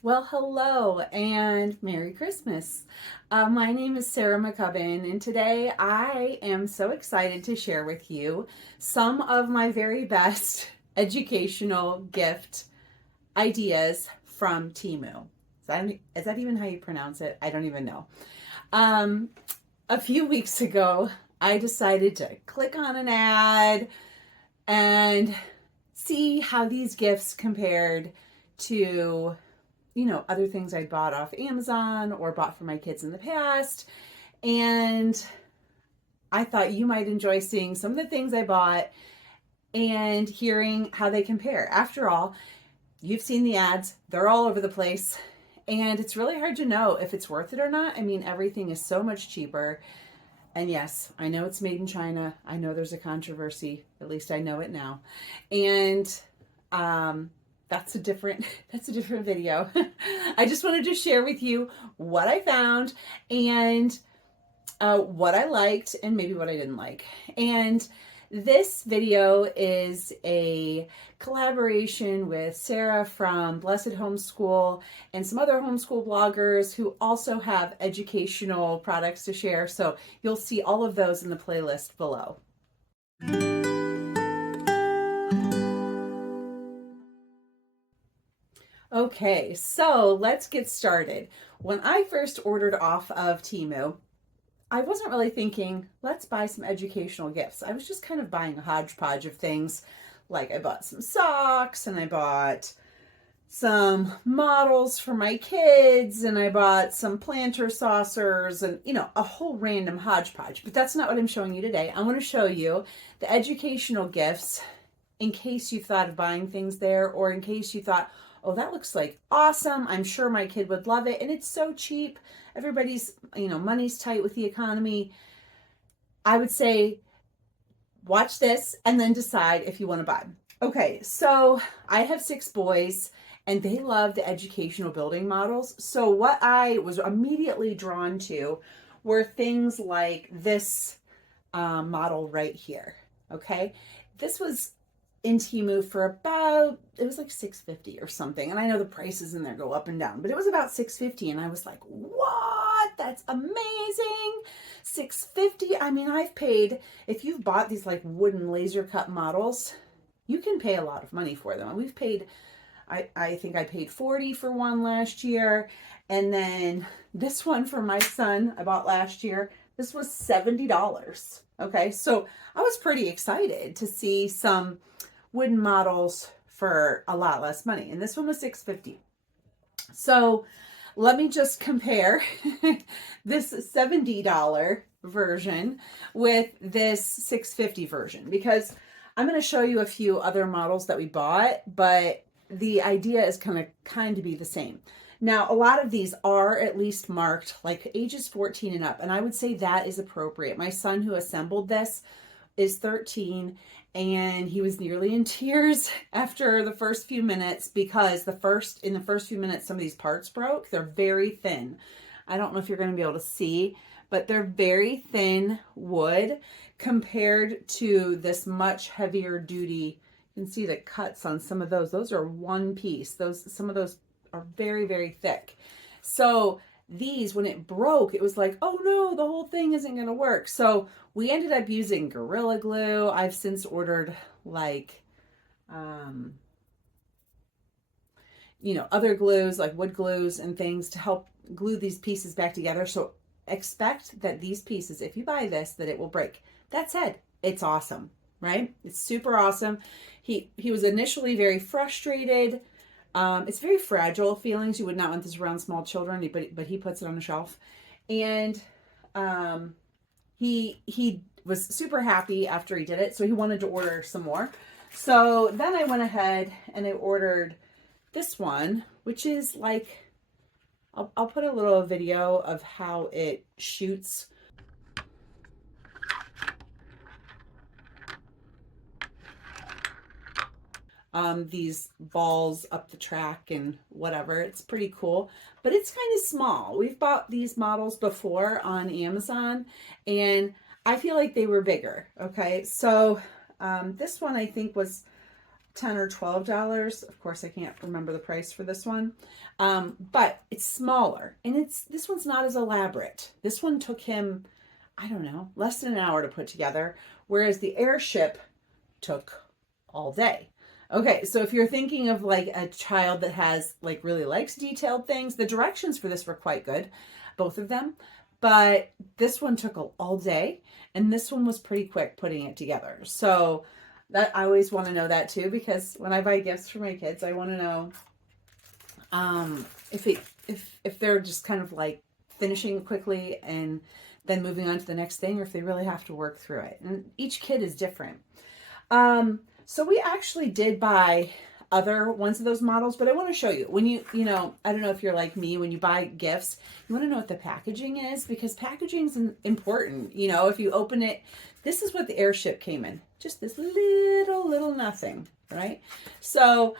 Well, hello and Merry Christmas. My name is Sara McCubbin, and today I am so excited to share with you some of my very best educational gift ideas from Temu. Is that even how you pronounce it? I don't even know. Um, a few weeks ago, I decided to click on an ad and see how these gifts compared to other things I bought off Amazon or bought for my kids in the past. And I thought you might enjoy seeing some of the things I bought and hearing how they compare. After all, you've seen the ads, they're all over the place. And it's really hard to know if it's worth it or not. I mean, everything is so much cheaper. And yes, I know it's made in China. I know there's a controversy. At least I know it now. And that's a different video. I just wanted to share with you what I found and what I liked and maybe what I didn't like. And this video is a collaboration with Sara from Blessed Homeschool and some other homeschool bloggers who also have educational products to share. So you'll see all of those in the playlist below. Okay, so let's get started. When I first ordered off of Temu, I wasn't really thinking, let's buy some educational gifts. I was just kind of buying a hodgepodge of things. Like I bought some socks and I bought some models for my kids and I bought some planter saucers and, a whole random hodgepodge. But that's not what I'm showing you today. I want to show you the educational gifts in case you thought of buying things there or in case you thought, oh, that looks like awesome. I'm sure my kid would love it. And it's so cheap. Everybody's, money's tight with the economy. I would say watch this and then decide if you want to buy. Okay, so I have 6 boys and they love the educational building models. So what I was immediately drawn to were things like this model right here. Okay, this was in Temu for about, it was like $6.50 or something. And I know the prices in there go up and down, but it was about $6.50. And I was like, what? That's amazing. $6.50. I mean, I've paid, if you've bought these like wooden laser cut models, you can pay a lot of money for them. And we've paid, I think I paid $40 for one last year. And then this one for my son I bought last year. This was $70. Okay, so I was pretty excited to see some wooden models for a lot less money. And this one was $6.50. So let me just compare this $70 version with this $6.50 version, because I'm going to show you a few other models that we bought, but the idea is kind of be the same. Now, a lot of these are at least marked like ages 14 and up, and I would say that is appropriate. My son who assembled this is 13, and he was nearly in tears after the first few minutes because in the first few minutes some of these parts broke. They're very thin. I don't know if you're going to be able to see, but they're very thin wood compared to this much heavier duty. You can see the cuts on some of those. Those are one piece. Some of those are very, very thick. So these, when it broke, it was like, oh no, the whole thing isn't going to work. So we ended up using Gorilla Glue. I've since ordered like, other glues like wood glues and things to help glue these pieces back together. So expect that these pieces, if you buy this, that it will break. That said, it's awesome, right? It's super awesome. He was initially very frustrated. It's very fragile feelings. You would not want this around small children, but he puts it on the shelf. And he was super happy after he did it, so he wanted to order some more. So then I went ahead and I ordered this one, which is like, I'll put a little video of how it shoots. These balls up the track and whatever. It's pretty cool, but it's kind of small. We've bought these models before on Amazon and I feel like they were bigger. Okay, so this one I think was $10 or $12. Of course, I can't remember the price for this one. But it's smaller, and this one's not as elaborate. This one took him, I don't know, less than an hour to put together, whereas the airship took all day. Okay, so if you're thinking of like a child that has like really likes detailed things, the directions for this were quite good, both of them. But this one took all day, and this one was pretty quick putting it together. So that I always want to know that too, because when I buy gifts for my kids, I want to know if they're just kind of like finishing quickly and then moving on to the next thing, or if they really have to work through it. And each kid is different. So we actually did buy other ones of those models, but I want to show you when you know, I don't know if you're like me, when you buy gifts, you want to know what the packaging is, because packaging is important. You know, if you open it, this is what the airship came in, just this little nothing, right? So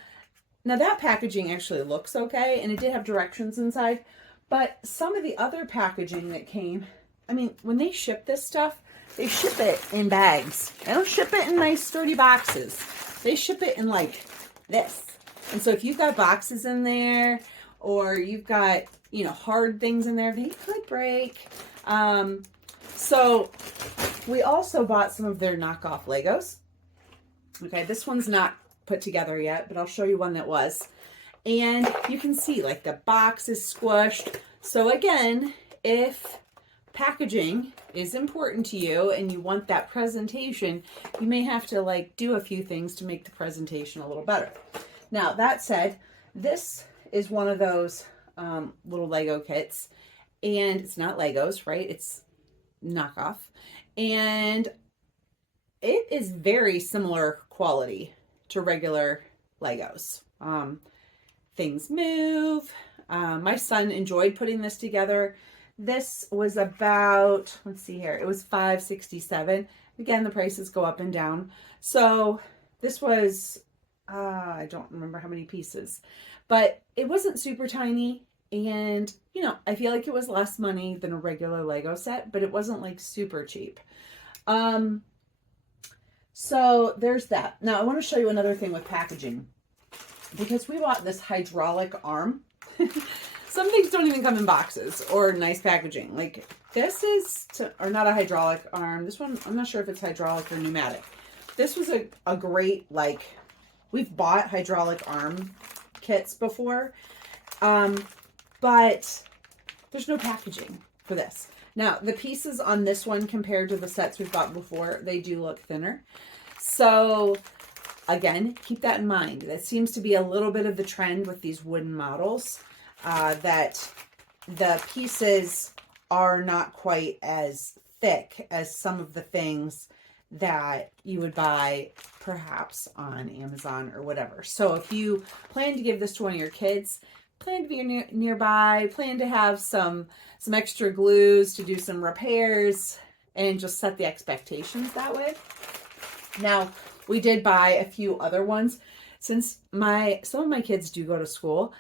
now that packaging actually looks okay, and it did have directions inside, but some of the other packaging that came, I mean, when they ship this stuff, they ship it in bags. They don't ship it in nice sturdy boxes. They ship it in like this. And so if you've got boxes in there, or you've got, you know, hard things in there, they could break. So we also bought some of their knockoff Legos. Okay, this one's not put together yet, but I'll show you one that was. And you can see like the box is squished. So again, if packaging is important to you and you want that presentation, you may have to like do a few things to make the presentation a little better. Now that said, this is one of those little Lego kits, and it's not Legos, right? It's knockoff, and it is very similar quality to regular Legos. Things move. My son enjoyed putting this together. This was about, let's see here, it was $5.67. Again, the prices go up and down. So this was, I don't remember how many pieces, but it wasn't super tiny. And, you know, I feel like it was less money than a regular Lego set, but it wasn't like super cheap. So there's that. Now I want to show you another thing with packaging, because we bought this hydraulic arm. Some things don't even come in boxes or nice packaging. Like this is, or not a hydraulic arm. This one, I'm not sure if it's hydraulic or pneumatic. This was a great, like, we've bought hydraulic arm kits before, but there's no packaging for this. Now, the pieces on this one compared to the sets we've bought before, they do look thinner. So again, keep that in mind. That seems to be a little bit of the trend with these wooden models. That the pieces are not quite as thick as some of the things that you would buy perhaps on Amazon or whatever. So if you plan to give this to one of your kids, plan to be nearby, plan to have some extra glues to do some repairs, and just set the expectations that way. Now, we did buy a few other ones. Since some of my kids do go to school,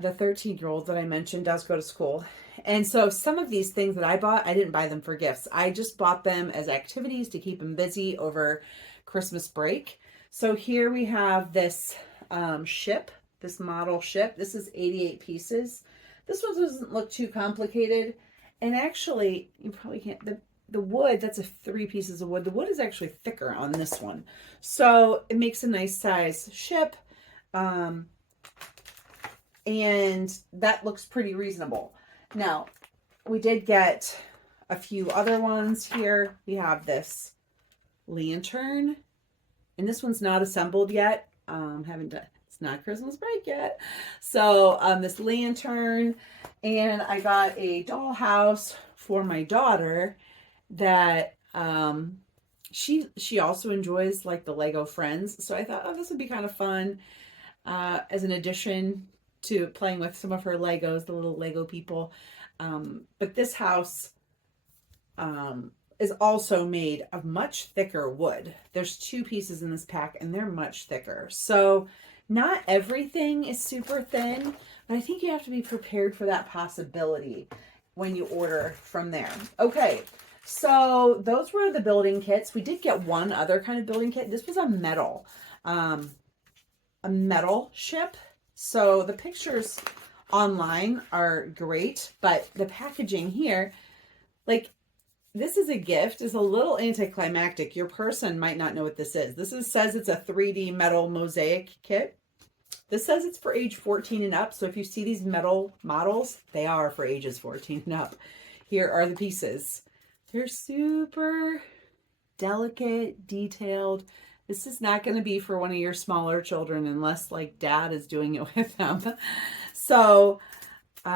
the 13-year-old that I mentioned does go to school. And so some of these things that I bought, I didn't buy them for gifts. I just bought them as activities to keep them busy over Christmas break. So here we have this ship, this model ship. This is 88 pieces. This one doesn't look too complicated. And actually, you probably can't, the wood, that's 3 pieces of wood. The wood is actually thicker on this one. So it makes a nice size ship. And that looks pretty reasonable. Now, we did get a few other ones here. We have this lantern, and this one's not assembled yet. It's not Christmas break yet. So this lantern, and I got a dollhouse for my daughter that she also enjoys like the Lego Friends. So I thought, oh, this would be kind of fun as an addition to playing with some of her Legos, the little Lego people. But this house is also made of much thicker wood. There's 2 pieces in this pack, and they're much thicker. So not everything is super thin, but I think you have to be prepared for that possibility when you order from there. Okay, so those were the building kits. We did get one other kind of building kit. This was a metal a metal ship. So the pictures online are great, but the packaging here, like, this is a gift, is a little anticlimactic. Your person might not know what this is. Says it's a 3D metal mosaic kit. This says it's for age 14 and up. So if you see these metal models, they are for ages 14 and up. Here are the pieces. They're super delicate, detailed. This is not going to be for one of your smaller children unless like dad is doing it with them. So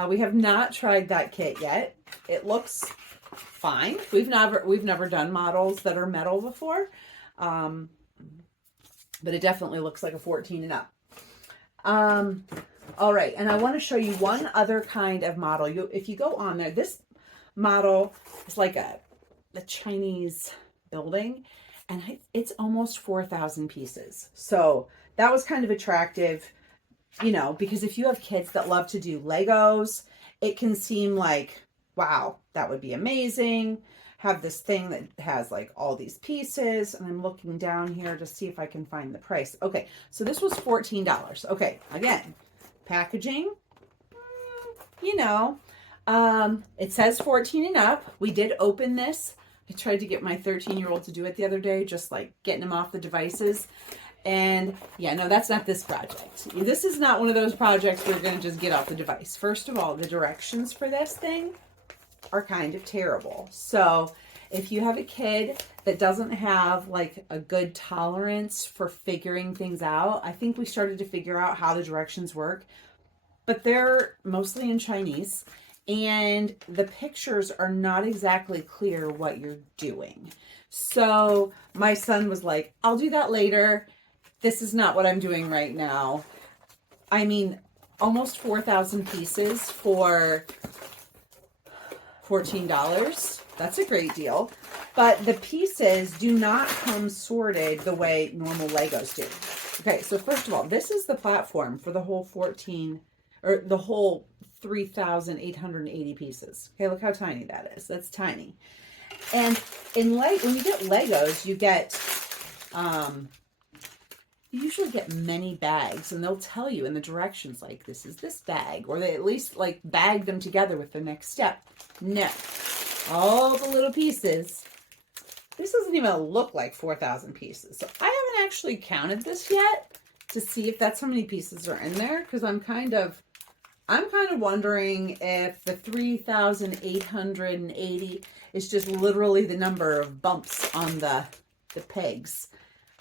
we have not tried that kit yet. It looks fine. We've never done models that are metal before, but it definitely looks like a 14 and up. All right, and I want to show you one other kind of model. If you go on there, this model is like a Chinese building, and it's almost 4,000 pieces. So that was kind of attractive, you know, because if you have kids that love to do Legos, it can seem like, wow, that would be amazing. Have this thing that has like all these pieces, and I'm looking down here to see if I can find the price. Okay, so this was $14. Okay, again, packaging, you know, it says 14 and up. We did open this. I tried to get my 13-year-old to do it the other day, just like getting him off the devices. And yeah, no, that's not this project. This is not one of those projects where you're going to just get off the device. First of all, the directions for this thing are kind of terrible. So if you have a kid that doesn't have like a good tolerance for figuring things out, I think we started to figure out how the directions work, but they're mostly in Chinese, and the pictures are not exactly clear what you're doing. So my son was like, I'll do that later. This is not what I'm doing right now. I mean, almost 4,000 pieces for $14. That's a great deal. But the pieces do not come sorted the way normal Legos do. Okay, so first of all, this is the platform for the whole 3,880 pieces. Okay, look how tiny that is. That's tiny. And when you get Legos, you get, you usually get many bags, and they'll tell you in the directions, like, this is this bag, or they at least like bag them together with the next step. No, all the little pieces. This doesn't even look like 4,000 pieces. So I haven't actually counted this yet to see if that's how many pieces are in there, because I'm kind of wondering if the 3,880 is just literally the number of bumps on the pegs,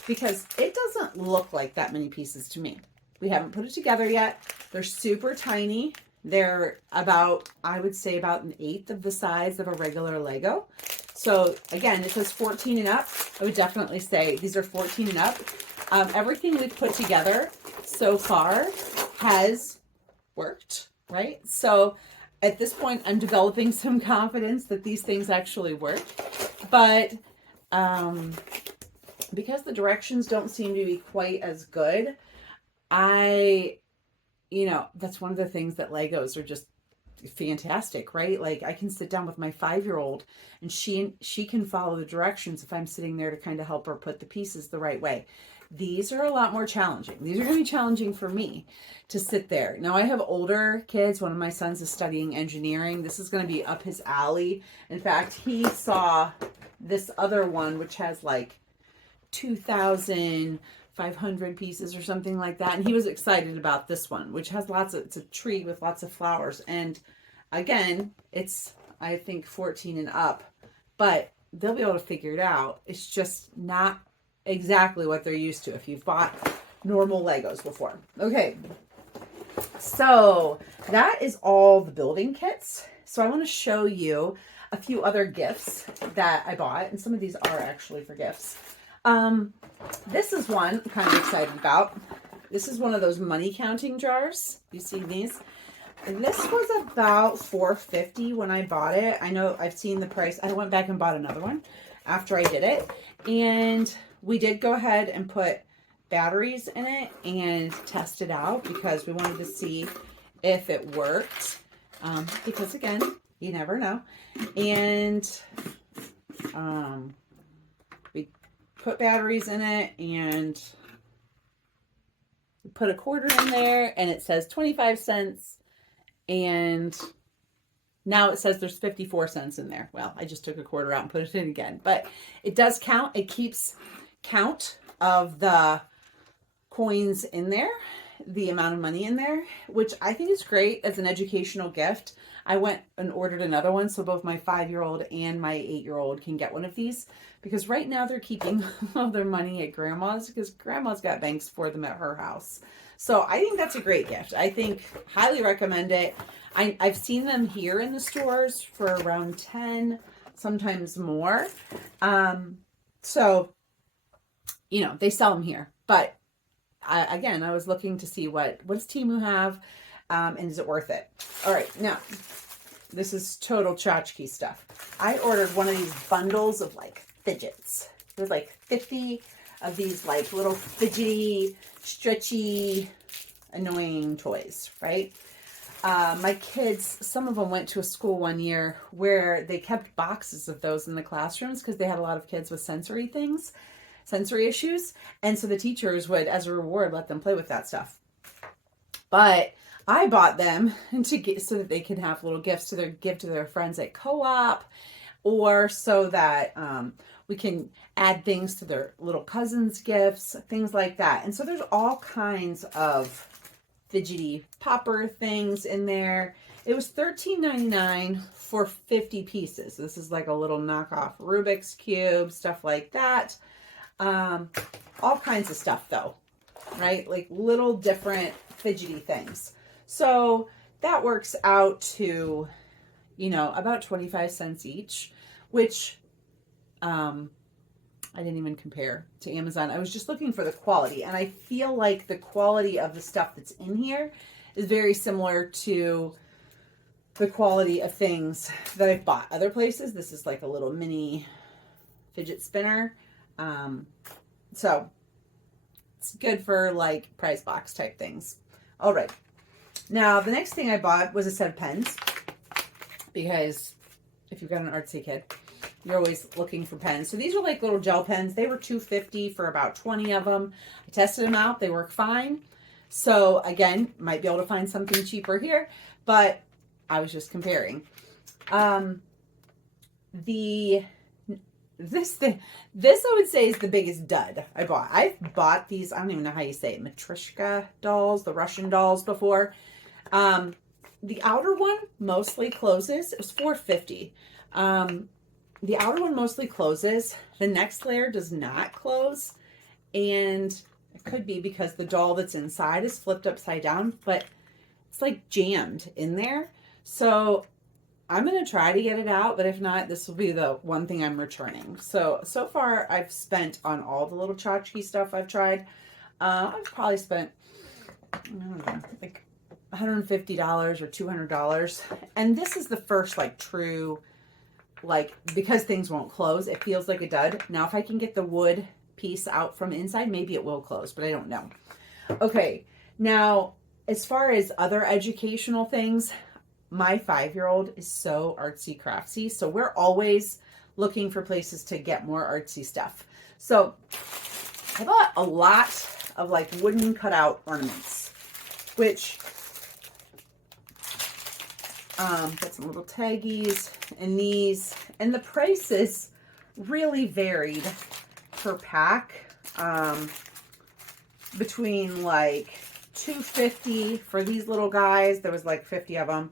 because it doesn't look like that many pieces to me. We haven't put it together yet. They're super tiny. They're about, I would say, about an eighth of the size of a regular Lego. So again, it says 14 and up. I would definitely say these are 14 and up. Everything we've put together so far has worked, right? So at this point, I'm developing some confidence that these things actually work. But because the directions don't seem to be quite as good, that's one of the things that Legos are just fantastic, right? Like, I can sit down with my 5-year-old and she can follow the directions if I'm sitting there to kind of help her put the pieces the right way. These are a lot more challenging. These are going to be challenging for me to sit there. Now, I have older kids. One of my sons is studying engineering. This is going to be up his alley. In fact, he saw this other one, which has like 2,500 pieces or something like that. And he was excited about this one, which has it's a tree with lots of flowers. And again, it's, I think, 14 and up, but they'll be able to figure it out. It's just not exactly what they're used to if you've bought normal Legos before. Okay, so that is all the building kits. So I want to show you a few other gifts that I bought, and some of these are actually for gifts. This is one I'm kind of excited about. This is one of those money counting jars. You see these? And this was about $4.50 when I bought it. I know I've seen the price. I went back and bought another one after I did it. And we did go ahead and put batteries in it and test it out because we wanted to see if it worked. Because again, you never know. And we put batteries in it and put a quarter in there and it says 25 cents. And now it says there's 54 cents in there. Well, I just took a quarter out and put it in again. But it does count. It keeps count of the coins in there, the amount of money in there, which I think is great as an educational gift. I went and ordered another one so both my 5-year-old and my 8-year-old can get one of these, because right now they're keeping all their money at grandma's because grandma's got banks for them at her house. So I think that's a great gift. I think highly recommend it. I've seen them here in the stores for around 10, sometimes more. So, you know, they sell them here, but again, I was looking to see what does Temu have, and is it worth it? All right, now this is total tchotchke stuff. I ordered one of these bundles of like fidgets. There's like 50 of these like little fidgety, stretchy, annoying toys, right? My kids, some of them went to a school one year where they kept boxes of those in the classrooms because they had a lot of kids with sensory issues. And so the teachers would, as a reward, let them play with that stuff. But I bought them so that they could have little gifts to give to their friends at co-op, or so that we can add things to their little cousins' gifts, things like that. And so there's all kinds of fidgety popper things in there. It was $13.99 for 50 pieces. This is like a little knockoff Rubik's Cube, stuff like that. All kinds of stuff though, right? Like little different fidgety things. So that works out to, you know, about 25 cents each, which I didn't even compare to Amazon. I was just looking for the quality, and I feel like the quality of the stuff that's in here is very similar to the quality of things that I've bought other places. This is like a little mini fidget spinner. So it's good for like prize box type things. All right. Now, the next thing I bought was a set of pens, because if you've got an artsy kid, you're always looking for pens. So these are like little gel pens. They were $2.50 for about 20 of them. I tested them out. They work fine. So again, might be able to find something cheaper here, but I was just comparing. This I would say is the biggest dud I bought. I've bought these, I don't even know how you say it, Matryoshka dolls, the Russian dolls before. The outer one mostly closes. It was $4.50. The outer one mostly closes. The next layer does not close. And it could be because the doll that's inside is flipped upside down, but it's like jammed in there. So I'm going to try to get it out, but if not, this will be the one thing I'm returning. So far I've spent on all the little tchotchke stuff I've tried. I've probably spent, I don't know, like $150 or $200. And this is the first like true, like, because things won't close, it feels like a dud. Now, if I can get the wood piece out from inside, maybe it will close, but I don't know. Okay. Now, as far as other educational things, my 5-year-old is so artsy craftsy. So we're always looking for places to get more artsy stuff. So I bought a lot of like wooden cutout ornaments, which got some little taggies and these, and the prices really varied per pack, between like $2.50 for these little guys. There was like 50 of them.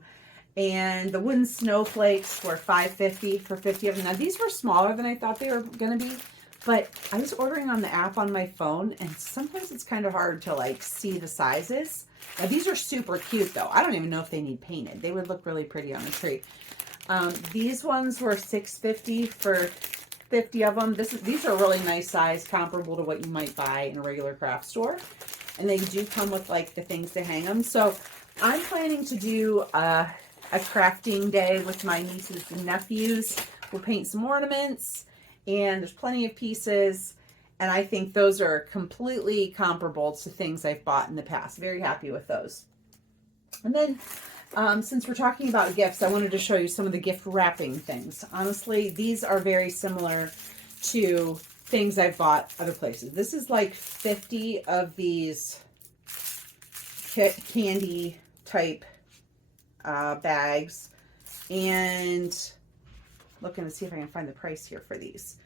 And the wooden snowflakes were $5.50 for 50 of them. Now, these were smaller than I thought they were going to be, but I was ordering on the app on my phone, and sometimes it's kind of hard to like see the sizes. Now, these are super cute though. I don't even know if they need painted. They would look really pretty on a tree. These ones were $6.50 for 50 of them. These are a really nice size, comparable to what you might buy in a regular craft store. And they do come with like the things to hang them. So I'm planning to do a crafting day with my nieces and nephews. We'll paint some ornaments, and there's plenty of pieces. And I think those are completely comparable to things I've bought in the past. Very happy with those. And then, since we're talking about gifts, I wanted to show you some of the gift wrapping things. Honestly, these are very similar to things I've bought other places. This is like 50 of these candy type bags. And looking to see if I can find the price here for these.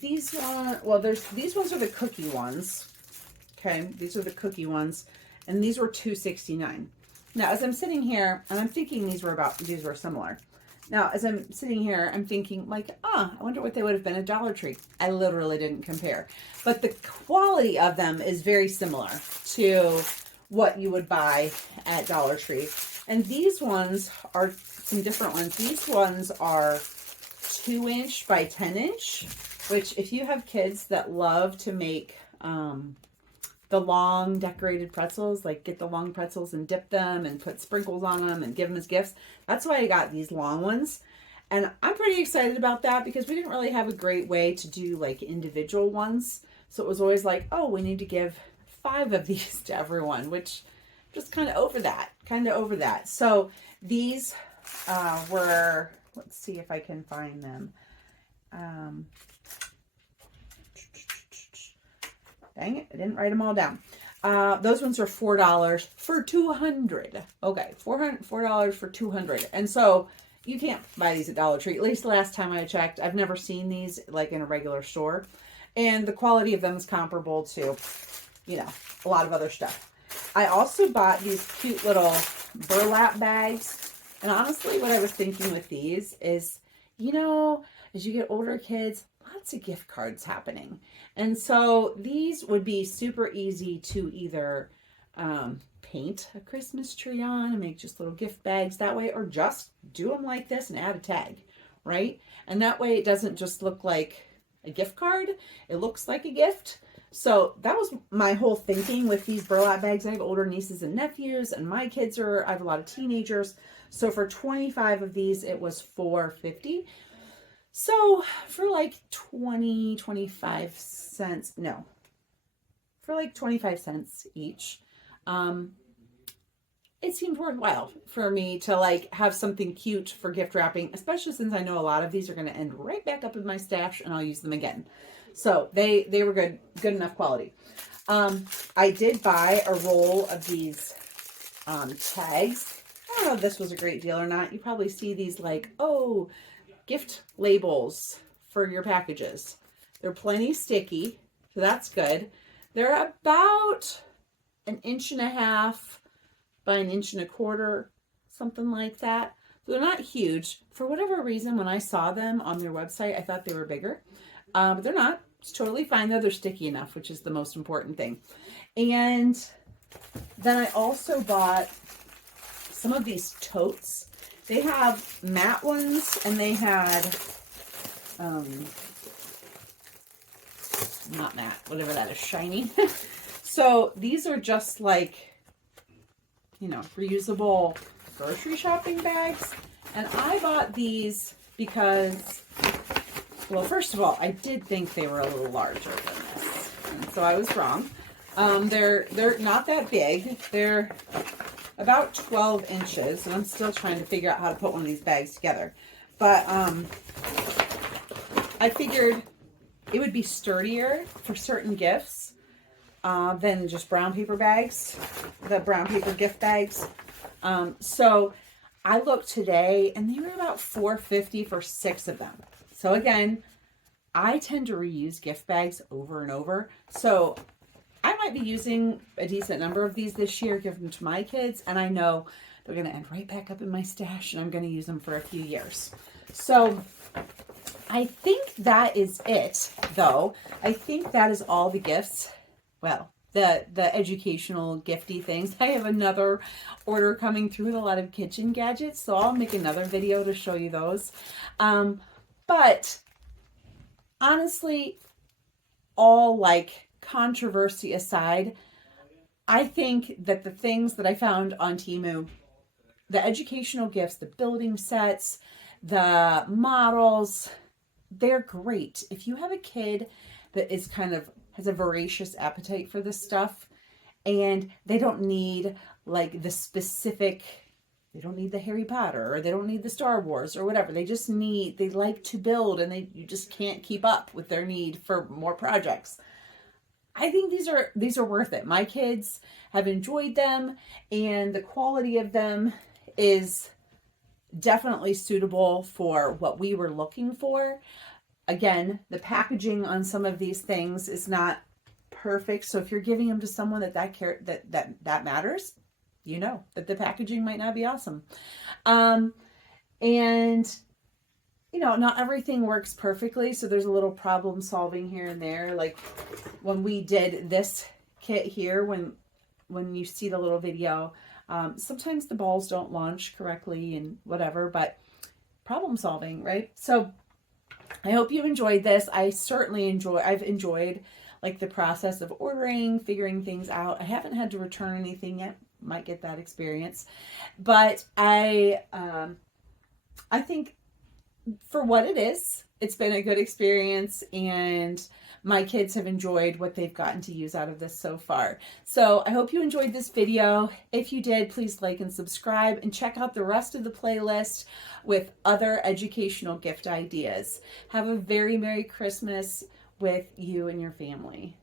These ones are the cookie ones. Okay, these are the cookie ones, and these were $2.69. Now, as I'm sitting here, and I'm thinking these were similar. Now, as I'm sitting here, I'm thinking like, I wonder what they would have been at Dollar Tree. I literally didn't compare, but the quality of them is very similar to what you would buy at Dollar Tree. And these ones are some different ones. These ones are 2-inch by 10-inch, which if you have kids that love to make the long decorated pretzels, like get the long pretzels and dip them and put sprinkles on them and give them as gifts. That's why I got these long ones. And I'm pretty excited about that because we didn't really have a great way to do like individual ones. So it was always like, oh, we need to give 5 of these to everyone, which just kind of over that. So these were, let's see if I can find them. Dang it, I didn't write them all down. Those ones are $4 for 200. Okay, $4 for 200. And so you can't buy these at Dollar Tree. At least the last time I checked. I've never seen these like in a regular store. And the quality of them is comparable to, a lot of other stuff. I also bought these cute little burlap bags. And honestly, what I was thinking with these is, as you get older kids, lots of gift cards happening. And so these would be super easy to either paint a Christmas tree on and make just little gift bags that way, or just do them like this and add a tag, right? And that way it doesn't just look like a gift card. It looks like a gift. So that was my whole thinking with these burlap bags. I have older nieces and nephews, and my kids I have a lot of teenagers. So for 25 of these, it was $4.50. So for like 25 cents each, it seemed worthwhile for me to like have something cute for gift wrapping, especially since I know a lot of these are going to end right back up in my stash and I'll use them again. So they were good enough quality. I did buy a roll of these tags. I don't know if this was a great deal or not. You probably see these like, gift labels for your packages. They're plenty sticky, so that's good. They're about 1.5 inches by 1.25 inches, something like that. So they're not huge. For whatever reason, when I saw them on their website, I thought they were bigger. But they're not. It's totally fine though. They're sticky enough, which is the most important thing. And then I also bought some of these totes. They have matte ones, and they had, not matte, whatever that is, shiny. So these are just like, reusable grocery shopping bags. And I bought these because, well, first of all, I did think they were a little larger than this. And so I was wrong. They're not that big. They're about 12 inches, and I'm still trying to figure out how to put one of these bags together. But I figured it would be sturdier for certain gifts than just brown paper bags, the brown paper gift bags. So I looked today, and they were about $4.50 for 6 of them. So again, I tend to reuse gift bags over and over. So I might be using a decent number of these this year, give them to my kids, and I know they're going to end right back up in my stash, and I'm going to use them for a few years. So I think that is it, though. I think that is all the gifts. Well, the educational gifty things. I have another order coming through with a lot of kitchen gadgets, so I'll make another video to show you those. But honestly, all like controversy aside, I think that the things that I found on Temu, the educational gifts, the building sets, the models, they're great. If you have a kid that is has a voracious appetite for this stuff, and they don't need like the specific, they don't need the Harry Potter, or they don't need the Star Wars or whatever. They like to build, and you just can't keep up with their need for more projects. I think these are worth it. My kids have enjoyed them, and the quality of them is definitely suitable for what we were looking for. Again, the packaging on some of these things is not perfect. So if you're giving them to someone that matters, you know that the packaging might not be awesome. And you know, not everything works perfectly, so there's a little problem solving here and there. Like when we did this kit here, when you see the little video, sometimes the balls don't launch correctly and whatever, but problem solving, right? So I hope you enjoyed this. I've enjoyed like the process of ordering, figuring things out. I haven't had to return anything yet. Might get that experience, but I think for what it is, it's been a good experience, and my kids have enjoyed what they've gotten to use out of this so far. So I hope you enjoyed this video. If you did, please like and subscribe, and check out the rest of the playlist with other educational gift ideas. Have a very Merry Christmas with you and your family.